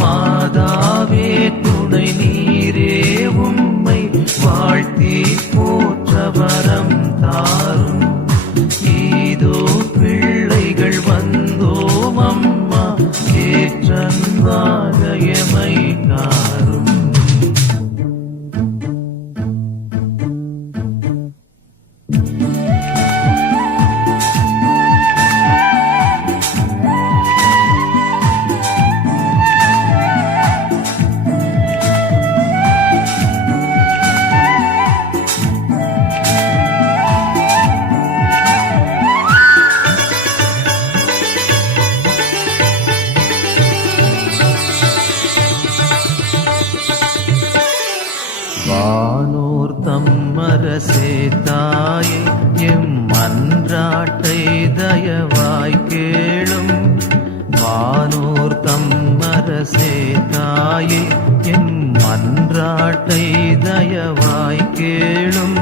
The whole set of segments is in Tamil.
மாதாவே துணை நீரே உம்மை வாழ்த்தி போற்ற வரம் தாரும். இதோ பிள்ளைகள் வந்தோம் அம்மா ஏற்றன்பாக எமை காரும். வானோர் தம்மரசே தாயே எம் மன்றாட்டை தயவாய் கேளும். வானோர் தம்மரசே தாயே எம் மன்றாட்டை தயவாய் கேளும்.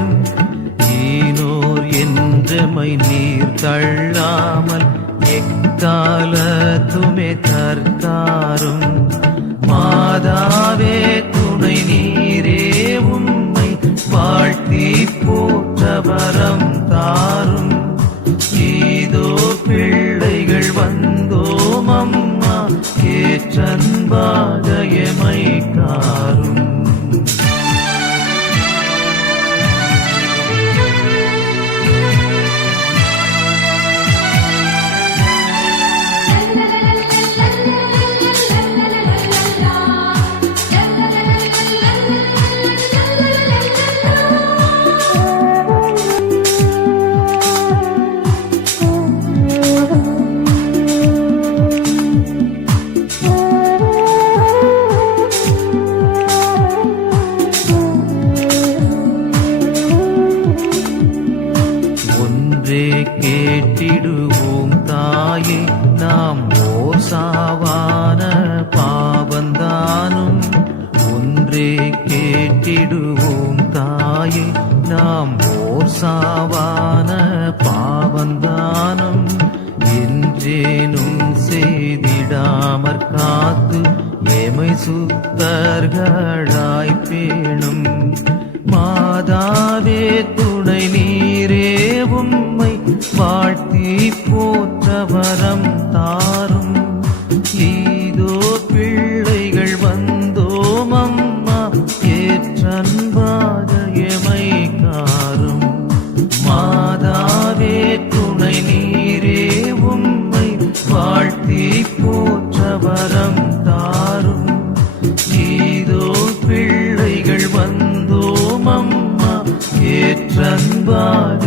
ஈனோர் என்றமை நீர் தள்ளாமல் எக்காலத்துமே தற்காரும். மாதாவே துணை நீரே உம்மை வாழ்த்தி போற்ற வரம் தாரும். இதோ பிள்ளைகள் வந்தோம் அம்மா ஏற்றன்பாக எமை காரும். கேட்டிடுவோம் தாயே நாம் ஓசாவான பாவந்தானும். ஒன்றே கேட்டிடுவோம் தாயே நாம் ஓசாவான பாவந்தானும். என்றேனும் செய்திடாமற் காத்து எமை சுத்தர்களாய் பேணும். மாதாவே துணை நீரே உம்மை வாழ்த்தி போற்ற வரம் தாரும். இதோ பிள்ளைகள் வந்தோம் அம்மா ஏற்றன்பாக எமை காரும். மாதாவே துணை நீரே உம்மை வாழ்த்தி போற்ற வரம் தாரும். இதோ பிள்ளைகள் வந்தோம் அம்மா ஏற்றன்பாக